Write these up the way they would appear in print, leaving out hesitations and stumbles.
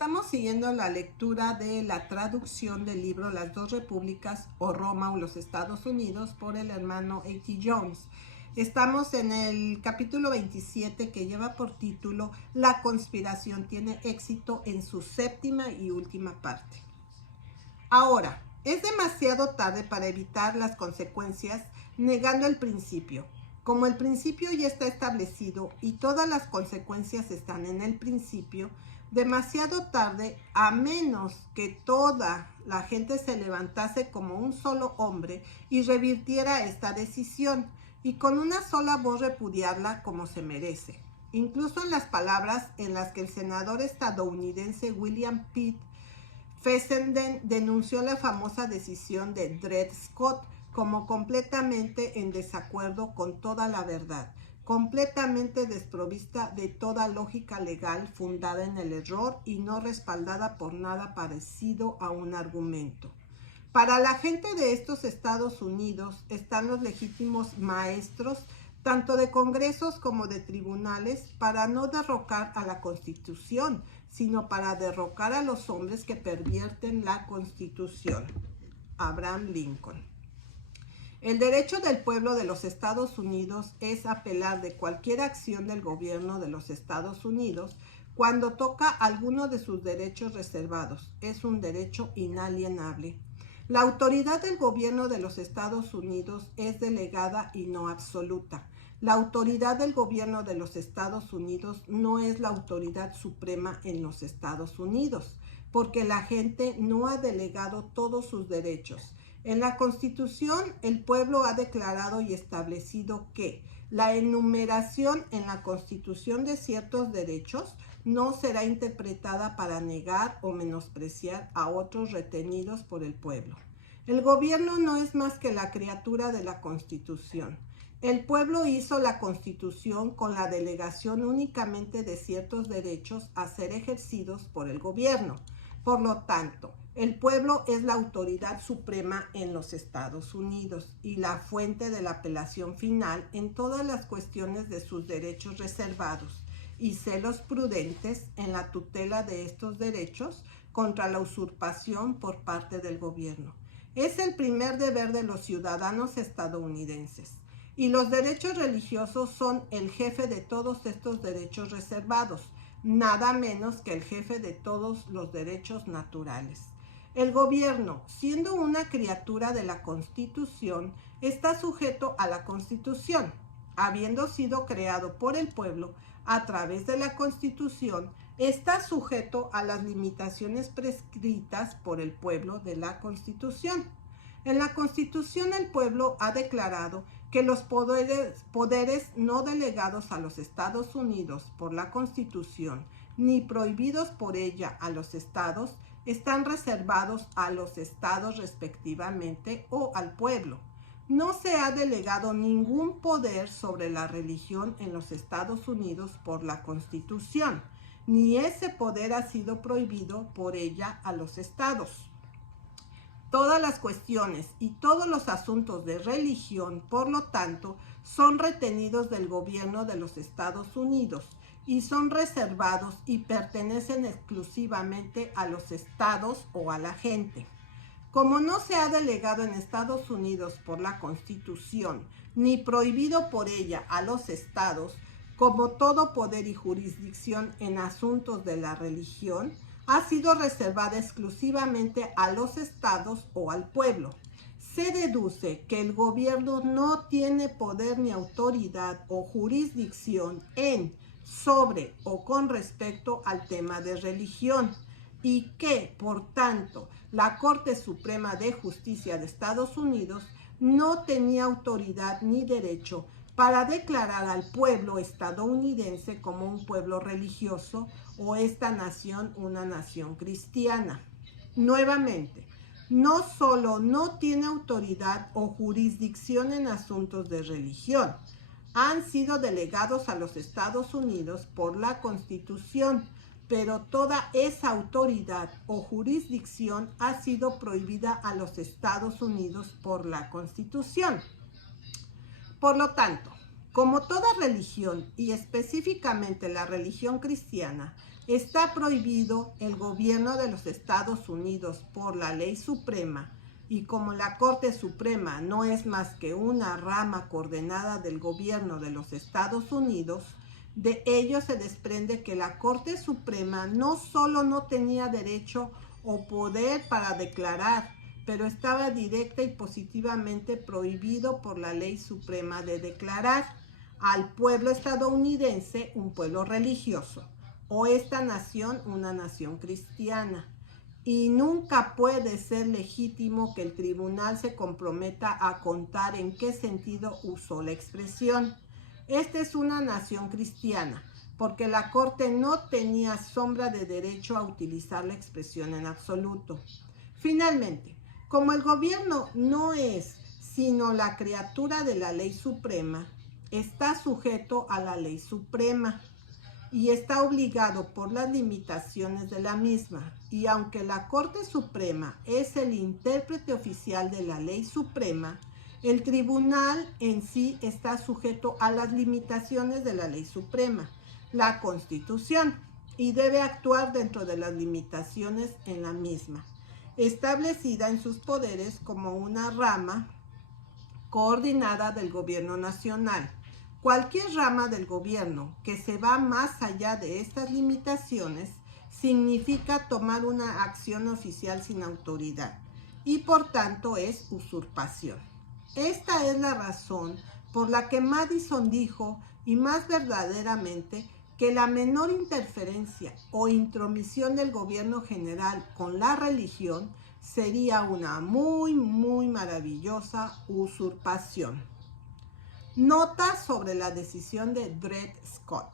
Estamos siguiendo la lectura de la traducción del libro Las dos repúblicas o Roma o los Estados Unidos por el hermano A.T. Jones. Estamos en el capítulo 27 que lleva por título La conspiración tiene éxito en su séptima y última parte. Ahora, es demasiado tarde para evitar las consecuencias negando el principio. Como el principio ya está establecido y todas las consecuencias están en el principio, demasiado tarde, a menos que toda la gente se levantase como un solo hombre y revirtiera esta decisión, y con una sola voz repudiarla como se merece. Incluso en las palabras en las que el senador estadounidense William Pitt Fessenden denunció la famosa decisión de Dred Scott como completamente en desacuerdo con toda la verdad, completamente desprovista de toda lógica legal fundada en el error y no respaldada por nada parecido a un argumento. Para la gente de estos Estados Unidos están los legítimos maestros tanto de congresos como de tribunales para no derrocar a la Constitución, sino para derrocar a los hombres que pervierten la Constitución. Abraham Lincoln. El derecho del pueblo de los Estados Unidos es apelar de cualquier acción del gobierno de los Estados Unidos cuando toca alguno de sus derechos reservados. Es un derecho inalienable. La autoridad del gobierno de los Estados Unidos es delegada y no absoluta. La autoridad del gobierno de los Estados Unidos no es la autoridad suprema en los Estados Unidos, porque la gente no ha delegado todos sus derechos. En la Constitución, el pueblo ha declarado y establecido que la enumeración en la Constitución de ciertos derechos no será interpretada para negar o menospreciar a otros retenidos por el pueblo. El gobierno no es más que la criatura de la Constitución. El pueblo hizo la Constitución con la delegación únicamente de ciertos derechos a ser ejercidos por el gobierno. Por lo tanto, el pueblo es la autoridad suprema en los Estados Unidos y la fuente de la apelación final en todas las cuestiones de sus derechos reservados y celos prudentes en la tutela de estos derechos contra la usurpación por parte del gobierno. Es el primer deber de los ciudadanos estadounidenses. Y los derechos religiosos son el jefe de todos estos derechos reservados, nada menos que el jefe de todos los derechos naturales. El gobierno, siendo una criatura de la Constitución, está sujeto a la Constitución. Habiendo sido creado por el pueblo a través de la Constitución, está sujeto a las limitaciones prescritas por el pueblo de la Constitución. En la Constitución el pueblo ha declarado que los poderes no delegados a los Estados Unidos por la Constitución, ni prohibidos por ella a los estados, están reservados a los estados respectivamente o al pueblo. No se ha delegado ningún poder sobre la religión en los Estados Unidos por la Constitución, ni ese poder ha sido prohibido por ella a los estados. Todas las cuestiones y todos los asuntos de religión, por lo tanto, son retenidos del gobierno de los Estados Unidos y son reservados y pertenecen exclusivamente a los estados o a la gente. Como no se ha delegado en Estados Unidos por la Constitución, ni prohibido por ella a los estados, como todo poder y jurisdicción en asuntos de la religión, ha sido reservada exclusivamente a los estados o al pueblo. Se deduce que el gobierno no tiene poder ni autoridad o jurisdicción en, sobre o con respecto al tema de religión y que, por tanto, la Corte Suprema de Justicia de Estados Unidos no tenía autoridad ni derecho para declarar al pueblo estadounidense como un pueblo religioso o esta nación una nación cristiana. Nuevamente, no solo no tiene autoridad o jurisdicción en asuntos de religión, han sido delegados a los Estados Unidos por la Constitución, pero toda esa autoridad o jurisdicción ha sido prohibida a los Estados Unidos por la Constitución. Por lo tanto, como toda religión, y específicamente la religión cristiana, está prohibido el gobierno de los Estados Unidos por la ley suprema, y como la Corte Suprema no es más que una rama coordenada del gobierno de los Estados Unidos, de ello se desprende que la Corte Suprema no solo no tenía derecho o poder para declarar, pero estaba directa y positivamente prohibido por la ley suprema de declarar al pueblo estadounidense un pueblo religioso, o esta nación una nación cristiana. Y nunca puede ser legítimo que el tribunal se comprometa a contar en qué sentido usó la expresión. Esta es una nación cristiana, porque la Corte no tenía sombra de derecho a utilizar la expresión en absoluto. Finalmente, como el gobierno no es sino la criatura de la ley suprema, está sujeto a la ley suprema y está obligado por las limitaciones de la misma. Y aunque la Corte Suprema es el intérprete oficial de la ley suprema, el tribunal en sí está sujeto a las limitaciones de la ley suprema, la Constitución, y debe actuar dentro de las limitaciones en la misma, establecida en sus poderes como una rama coordinada del gobierno nacional. Cualquier rama del gobierno que se va más allá de estas limitaciones significa tomar una acción oficial sin autoridad y por tanto es usurpación. Esta es la razón por la que Madison dijo, y más verdaderamente, que la menor interferencia o intromisión del gobierno general con la religión sería una muy maravillosa usurpación. Nota sobre la decisión de Dred Scott.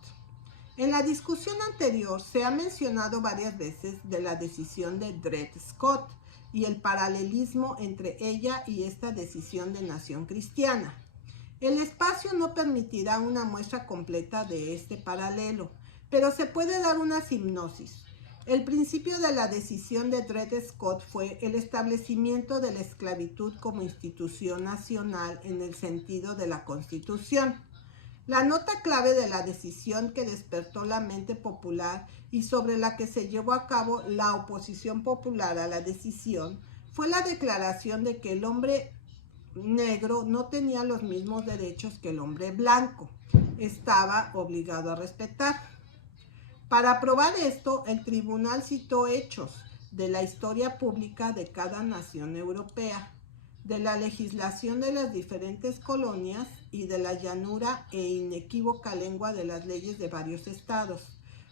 En la discusión anterior se ha mencionado varias veces de la decisión de Dred Scott y el paralelismo entre ella y esta decisión de Nación Cristiana. El espacio no permitirá una muestra completa de este paralelo, pero se puede dar una hipnosis. El principio de la decisión de Dred Scott fue el establecimiento de la esclavitud como institución nacional en el sentido de la Constitución. La nota clave de la decisión que despertó la mente popular y sobre la que se llevó a cabo la oposición popular a la decisión fue la declaración de que el hombre negro no tenía los mismos derechos que el hombre blanco. Estaba obligado a respetar. Para probar esto, el tribunal citó hechos de la historia pública de cada nación europea, de la legislación de las diferentes colonias y de la llanura e inequívoca lengua de las leyes de varios estados,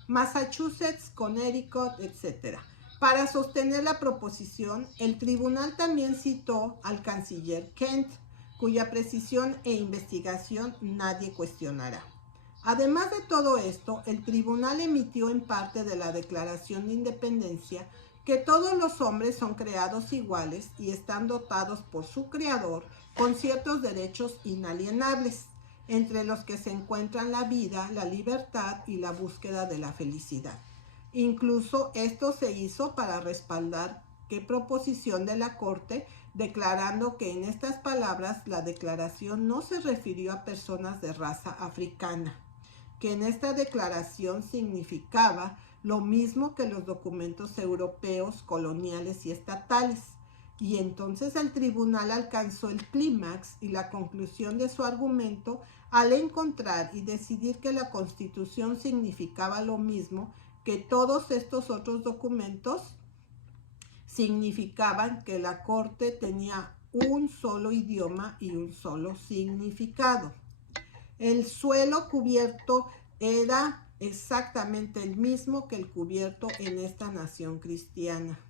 Massachusetts, Connecticut, etc. Para sostener la proposición, el tribunal también citó al canciller Kent, cuya precisión e investigación nadie cuestionará. Además de todo esto, el tribunal emitió en parte de la Declaración de Independencia que todos los hombres son creados iguales y están dotados por su creador con ciertos derechos inalienables, entre los que se encuentran la vida, la libertad y la búsqueda de la felicidad. Incluso esto se hizo para respaldar que proposición de la Corte, declarando que en estas palabras la declaración no se refirió a personas de raza africana, que en esta declaración significaba lo mismo que los documentos europeos, coloniales y estatales. Y entonces el tribunal alcanzó el clímax y la conclusión de su argumento al encontrar y decidir que la Constitución significaba lo mismo que todos estos otros documentos significaban, que la Corte tenía un solo idioma y un solo significado. El suelo cubierto era exactamente el mismo que el cubierto en esta nación cristiana.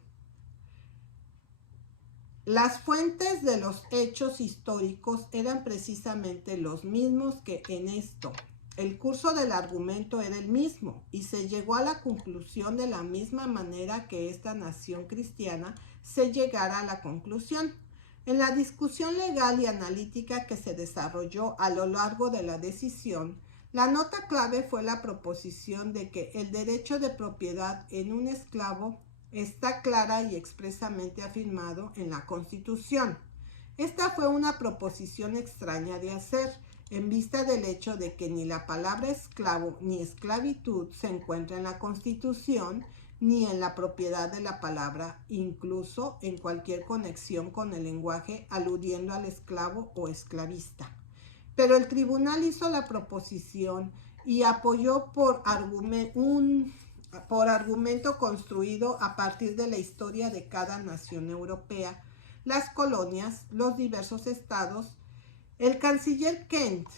Las fuentes de los hechos históricos eran precisamente los mismos que en esto. El curso del argumento era el mismo y se llegó a la conclusión de la misma manera que esta nación cristiana se llegara a la conclusión. En la discusión legal y analítica que se desarrolló a lo largo de la decisión, la nota clave fue la proposición de que el derecho de propiedad en un esclavo está clara y expresamente afirmado en la Constitución. Esta fue una proposición extraña de hacer. en vista del hecho de que ni la palabra esclavo ni esclavitud se encuentra en la Constitución ni en la propiedad de la palabra, incluso en cualquier conexión con el lenguaje aludiendo al esclavo o esclavista. Pero el tribunal hizo la proposición y apoyó por argumento construido a partir de la historia de cada nación europea, las colonias, los diversos estados, el canciller Kent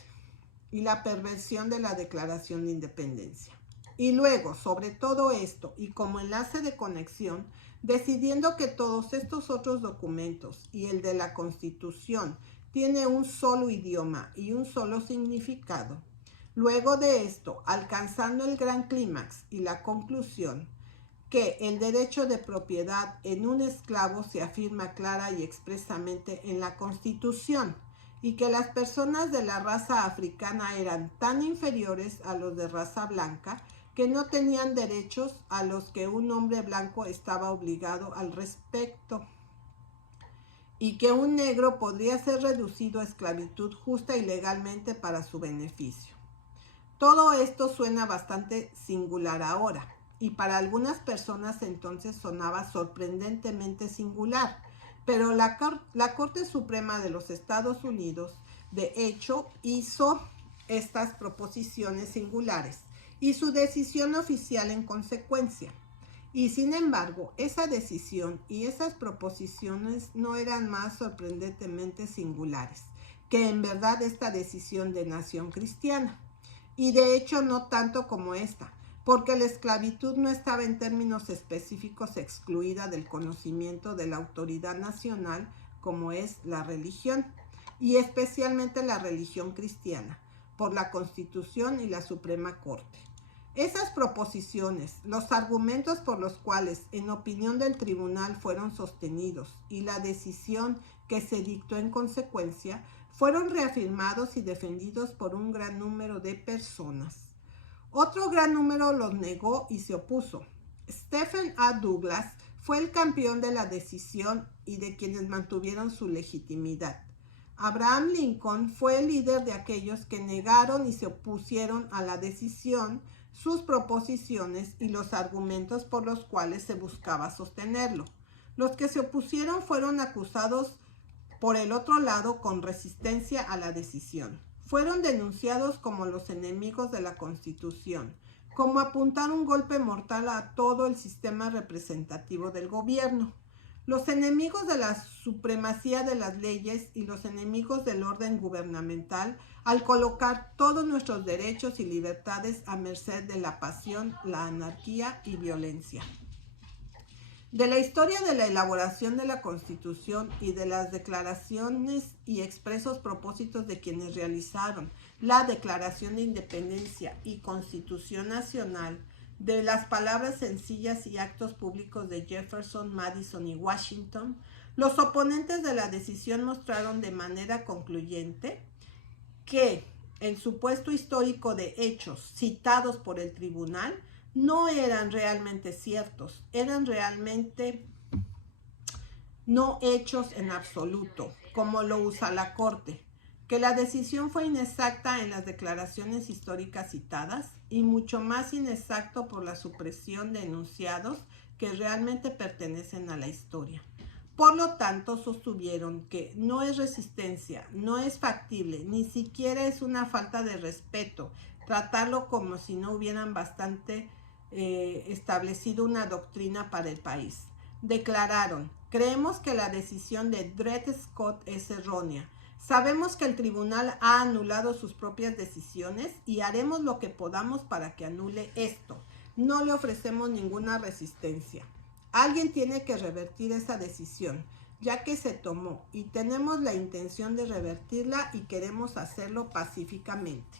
y la perversión de la Declaración de Independencia. Y luego, sobre todo esto, y como enlace de conexión, decidiendo que todos estos otros documentos y el de la Constitución tiene un solo idioma y un solo significado. Luego de esto, alcanzando el gran clímax y la conclusión, que el derecho de propiedad en un esclavo se afirma clara y expresamente en la Constitución, y que las personas de la raza africana eran tan inferiores a los de raza blanca que no tenían derechos a los que un hombre blanco estaba obligado al respecto, y que un negro podría ser reducido a esclavitud justa y legalmente para su beneficio. Todo esto suena bastante singular ahora, y para algunas personas entonces sonaba sorprendentemente singular, pero la Corte Suprema de los Estados Unidos, de hecho, hizo estas proposiciones singulares y su decisión oficial en consecuencia. Y sin embargo, esa decisión y esas proposiciones no eran más sorprendentemente singulares que en verdad esta decisión de nación cristiana. Y de hecho no tanto como esta, porque la esclavitud no estaba en términos específicos excluida del conocimiento de la autoridad nacional como es la religión, y especialmente la religión cristiana, por la Constitución y la Suprema Corte. Esas proposiciones, los argumentos por los cuales, en opinión del tribunal, fueron sostenidos y la decisión que se dictó en consecuencia, fueron reafirmados y defendidos por un gran número de personas. Otro gran número los negó y se opuso. Stephen A. Douglas fue el campeón de la decisión y de quienes mantuvieron su legitimidad. Abraham Lincoln fue el líder de aquellos que negaron y se opusieron a la decisión, sus proposiciones y los argumentos por los cuales se buscaba sostenerlo. Los que se opusieron fueron acusados por el otro lado con resistencia a la decisión. Fueron denunciados como los enemigos de la Constitución, como apuntar un golpe mortal a todo el sistema representativo del gobierno. Los enemigos de la supremacía de las leyes y los enemigos del orden gubernamental al colocar todos nuestros derechos y libertades a merced de la pasión, la anarquía y violencia. De la historia de la elaboración de la Constitución y de las declaraciones y expresos propósitos de quienes realizaron la Declaración de Independencia y Constitución Nacional, de las palabras sencillas y actos públicos de Jefferson, Madison y Washington, los oponentes de la decisión mostraron de manera concluyente que el supuesto histórico de hechos citados por el tribunal no eran realmente ciertos, eran realmente no hechos en absoluto, como lo usa la Corte, que la decisión fue inexacta en las declaraciones históricas citadas y mucho más inexacto por la supresión de enunciados que realmente pertenecen a la historia. Por lo tanto, sostuvieron que no es resistencia, no es factible, ni siquiera es una falta de respeto tratarlo como si no hubieran bastante establecido una doctrina para el país. Declararon: creemos que la decisión de Dred Scott es errónea. Sabemos que el tribunal ha anulado sus propias decisiones y haremos lo que podamos para que anule esto. No le ofrecemos ninguna resistencia. Alguien tiene que revertir esa decisión, ya que se tomó, y tenemos la intención de revertirla y queremos hacerlo pacíficamente.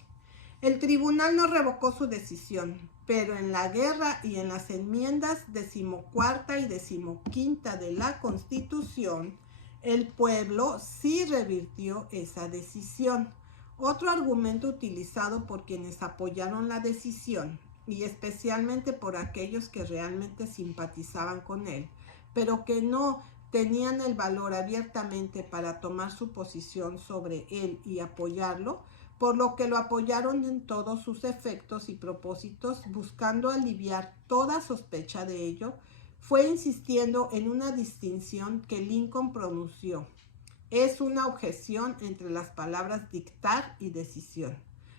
El tribunal no revocó su decisión, pero en la guerra y en las enmiendas 14ª y 15ª de la Constitución, el pueblo sí revirtió esa decisión. Otro argumento utilizado por quienes apoyaron la decisión, y especialmente por aquellos que realmente simpatizaban con él, pero que no tenían el valor abiertamente para tomar su posición sobre él y apoyarlo, por lo que lo apoyaron en todos sus efectos y propósitos, buscando aliviar toda sospecha de ello. Fue insistiendo en una distinción que Lincoln pronunció. Es una objeción entre las palabras dictar y decisión.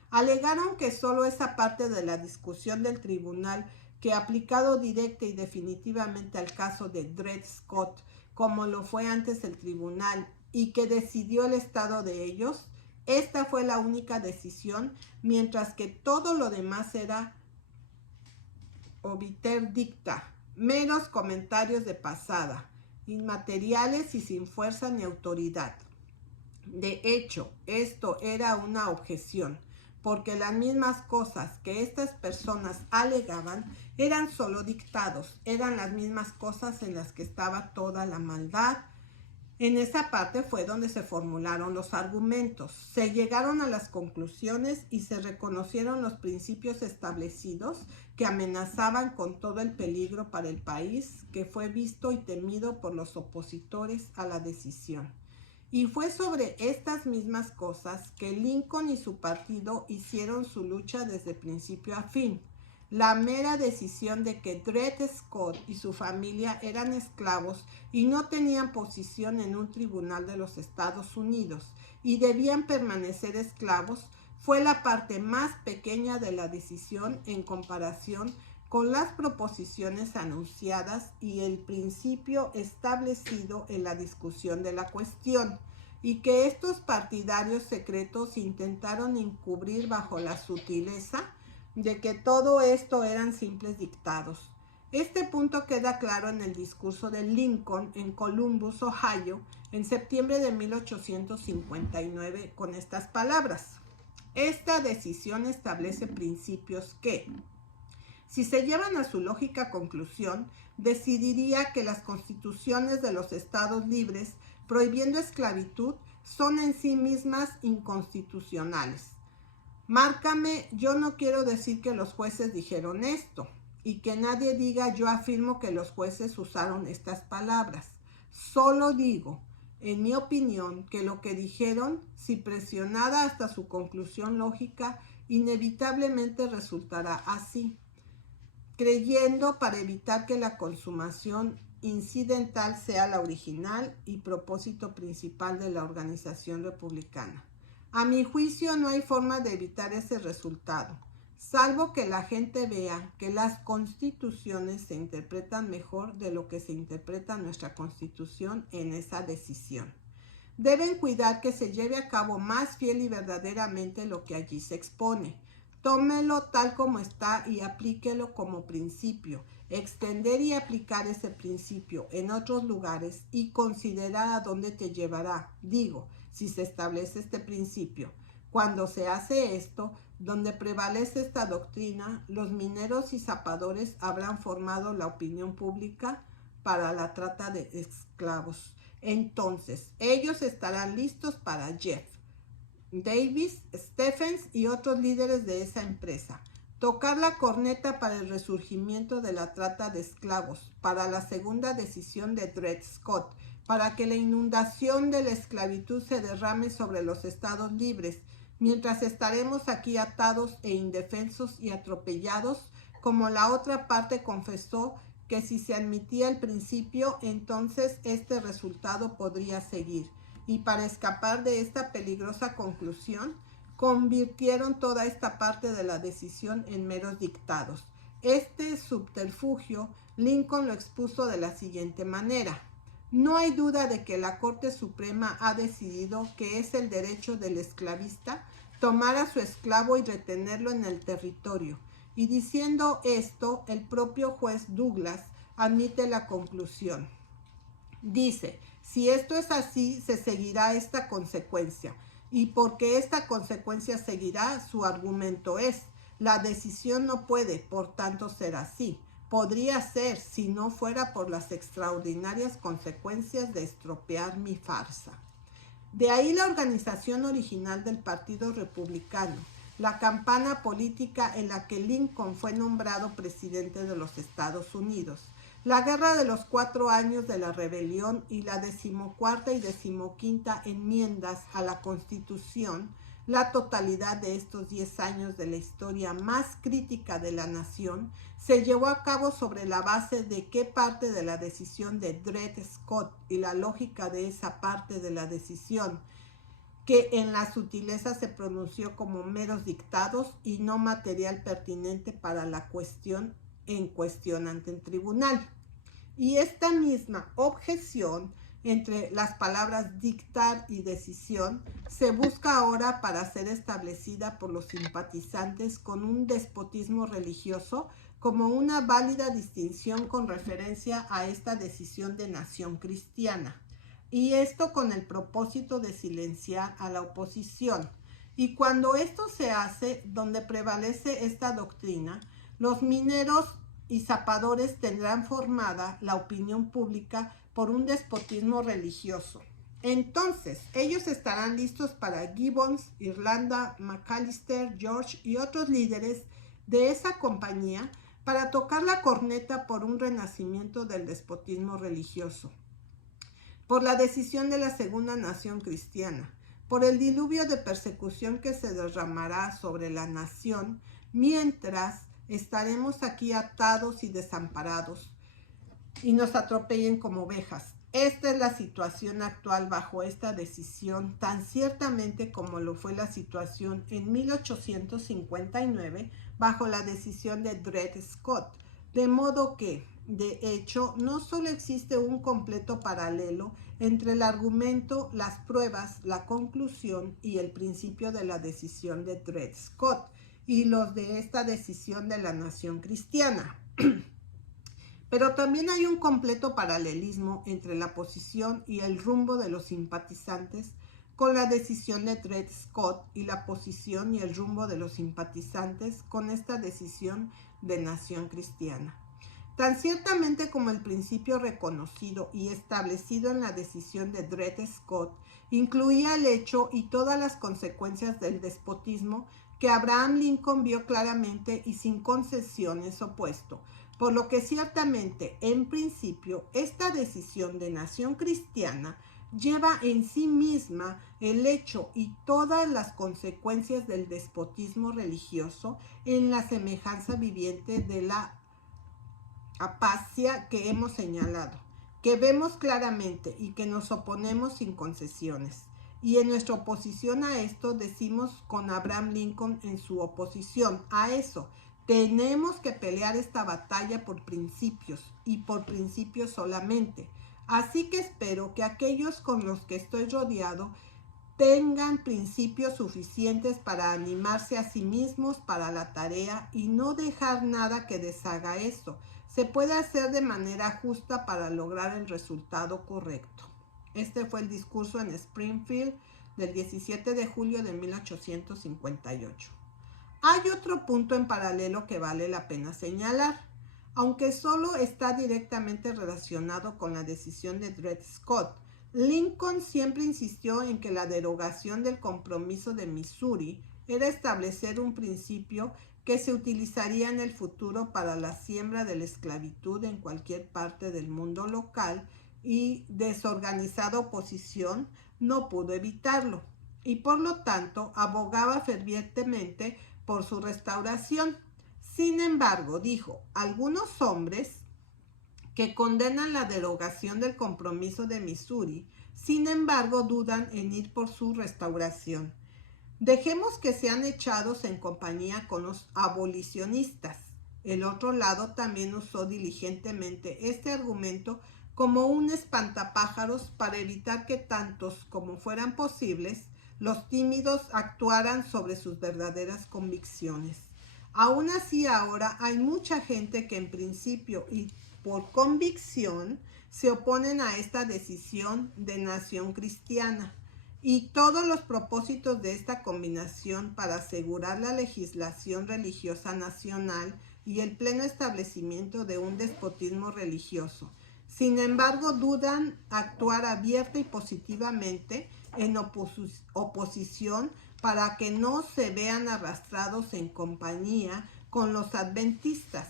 Alegaron que solo esa parte de la discusión del tribunal que, aplicado directa y definitivamente al caso de Dred Scott, como lo fue antes el tribunal, y que decidió el estado de ellos, esta fue la única decisión, mientras que todo lo demás era obiter dicta, meros comentarios de pasada, inmateriales y sin fuerza ni autoridad. De hecho, esto era una objeción, porque las mismas cosas que estas personas alegaban eran solo dictados, eran las mismas cosas en las que estaba toda la maldad. En esa parte fue donde se formularon los argumentos, se llegaron a las conclusiones y se reconocieron los principios establecidos que amenazaban con todo el peligro para el país, que fue visto y temido por los opositores a la decisión. Y fue sobre estas mismas cosas que Lincoln y su partido hicieron su lucha desde principio a fin. La mera decisión de que Dred Scott y su familia eran esclavos y no tenían posición en un tribunal de los Estados Unidos y debían permanecer esclavos fue la parte más pequeña de la decisión en comparación con las proposiciones anunciadas y el principio establecido en la discusión de la cuestión, y que estos partidarios secretos intentaron encubrir bajo la sutileza de que todo esto eran simples dictados. Este punto queda claro en el discurso de Lincoln en Columbus, Ohio, en septiembre de 1859, con estas palabras: esta decisión establece principios que, si se llevan a su lógica conclusión, decidiría que las constituciones de los estados libres, prohibiendo esclavitud, son en sí mismas inconstitucionales. Márcame, yo no quiero decir que los jueces dijeron esto, y que nadie diga yo afirmo que los jueces usaron estas palabras. Solo digo, en mi opinión, que lo que dijeron, si presionada hasta su conclusión lógica, inevitablemente resultará así, creyendo para evitar que la consumación incidental sea la original y propósito principal de la organización republicana. A mi juicio no hay forma de evitar ese resultado, salvo que la gente vea que las constituciones se interpretan mejor de lo que se interpreta nuestra constitución en esa decisión. Deben cuidar que se lleve a cabo más fiel y verdaderamente lo que allí se expone. Tómelo tal como está y aplíquelo como principio. Extender y aplicar ese principio en otros lugares y considerar a dónde te llevará. Digo, si se establece este principio. Cuando se hace esto, donde prevalece esta doctrina, los mineros y zapadores habrán formado la opinión pública para la trata de esclavos. Entonces, ellos estarán listos para Jeff Davis, Stephens y otros líderes de esa empresa. Tocar la corneta para el resurgimiento de la trata de esclavos, para la segunda decisión de Dred Scott, para que la inundación de la esclavitud se derrame sobre los estados libres, mientras estaremos aquí atados e indefensos y atropellados, como la otra parte confesó que si se admitía el principio, entonces este resultado podría seguir. Y para escapar de esta peligrosa conclusión, convirtieron toda esta parte de la decisión en meros dictados. Este subterfugio Lincoln lo expuso de la siguiente manera: no hay duda de que la Corte Suprema ha decidido que es el derecho del esclavista tomar a su esclavo y retenerlo en el territorio. Y diciendo esto, el propio juez Douglas admite la conclusión. Dice, si esto es así, se seguirá esta consecuencia. Y porque esta consecuencia seguirá, su argumento es, la decisión no puede, por tanto, ser así. Podría ser si no fuera por las extraordinarias consecuencias de estropear mi farsa. De ahí la organización original del Partido Republicano, la campaña política en la que Lincoln fue nombrado presidente de los Estados Unidos, la guerra de los 4 años de la rebelión y la 14ª y 15ª enmiendas a la Constitución, La totalidad de estos 10 años de la historia más crítica de la nación se llevó a cabo sobre la base de qué parte de la decisión de Dred Scott y la lógica de esa parte de la decisión, que en la sutileza se pronunció como meros dictados y no material pertinente para la cuestión en cuestión ante el tribunal. Y esta misma objeción entre las palabras dictar y decisión se busca ahora para ser establecida por los simpatizantes con un despotismo religioso como una válida distinción con referencia a esta decisión de nación cristiana. Y esto con el propósito de silenciar a la oposición. Y cuando esto se hace, donde prevalece esta doctrina, los mineros y zapadores tendrán formada la opinión pública por un despotismo religioso. Entonces, ellos estarán listos para Gibbons, Irlanda, McAllister, George y otros líderes de esa compañía para tocar la corneta por un renacimiento del despotismo religioso, por la decisión de la segunda nación cristiana, por el diluvio de persecución que se derramará sobre la nación, mientras estaremos aquí atados y desamparados y nos atropellen como ovejas. Esta es la situación actual bajo esta decisión, tan ciertamente como lo fue la situación en 1859 bajo la decisión de Dred Scott. De modo que, de hecho, no solo existe un completo paralelo entre el argumento, las pruebas, la conclusión y el principio de la decisión de Dred Scott y los de esta decisión de la nación cristiana. Pero también hay un completo paralelismo entre la posición y el rumbo de los simpatizantes con la decisión de Dred Scott y la posición y el rumbo de los simpatizantes con esta decisión de nación cristiana. Tan ciertamente como el principio reconocido y establecido en la decisión de Dred Scott incluía el hecho y todas las consecuencias del despotismo que Abraham Lincoln vio claramente y sin concesiones opuesto, por lo que ciertamente, en principio, esta decisión de nación cristiana lleva en sí misma el hecho y todas las consecuencias del despotismo religioso en la semejanza viviente de la apacia que hemos señalado, que vemos claramente y que nos oponemos sin concesiones. Y en nuestra oposición a esto decimos con Abraham Lincoln en su oposición a eso: tenemos que pelear esta batalla por principios y por principios solamente. Así que espero que aquellos con los que estoy rodeado tengan principios suficientes para animarse a sí mismos para la tarea y no dejar nada que deshaga eso. Se puede hacer de manera justa para lograr el resultado correcto. Este fue el discurso en Springfield del 17 de julio de 1858. Hay otro punto en paralelo que vale la pena señalar, aunque solo está directamente relacionado con la decisión de Dred Scott. Lincoln siempre insistió en que la derogación del compromiso de Missouri era establecer un principio que se utilizaría en el futuro para la siembra de la esclavitud en cualquier parte del mundo local, y desorganizada oposición no pudo evitarlo, y por lo tanto abogaba fervientemente por su restauración. Sin embargo, dijo, algunos hombres que condenan la derogación del compromiso de Missouri, sin embargo, dudan en ir por su restauración. Dejemos que sean echados en compañía con los abolicionistas. El otro lado también usó diligentemente este argumento como un espantapájaros para evitar que tantos como fueran posibles los tímidos actuaran sobre sus verdaderas convicciones. Aún así, ahora hay mucha gente que en principio y por convicción se oponen a esta decisión de nación cristiana, y todos los propósitos de esta combinación para asegurar la legislación religiosa nacional y el pleno establecimiento de un despotismo religioso. Sin embargo, dudan actuar abierta y positivamente en oposición para que no se vean arrastrados en compañía con los adventistas.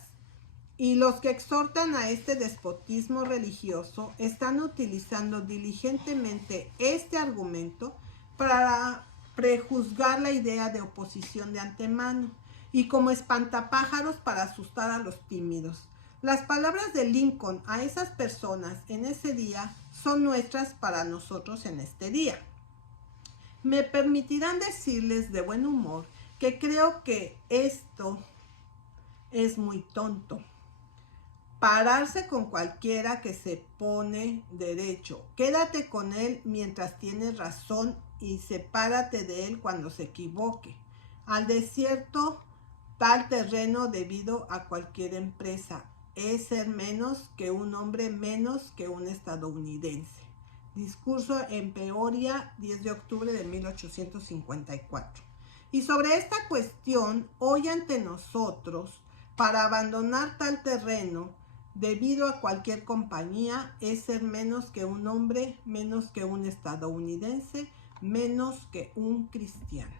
Y los que exhortan a este despotismo religioso están utilizando diligentemente este argumento para prejuzgar la idea de oposición de antemano y como espantapájaros para asustar a los tímidos. Las palabras de Lincoln a esas personas en ese día son nuestras para nosotros en este día. Me permitirán decirles de buen humor que creo que esto es muy tonto. Pararse con cualquiera que se pone derecho. Quédate con él mientras tienes razón y sepárate de él cuando se equivoque. Al desierto, tal terreno debido a cualquier empresa es ser menos que un hombre, menos que un estadounidense. Discurso en Peoria, 10 de octubre de 1854. Y sobre esta cuestión, hoy ante nosotros, para abandonar tal terreno, debido a cualquier compañía, es ser menos que un hombre, menos que un estadounidense, menos que un cristiano.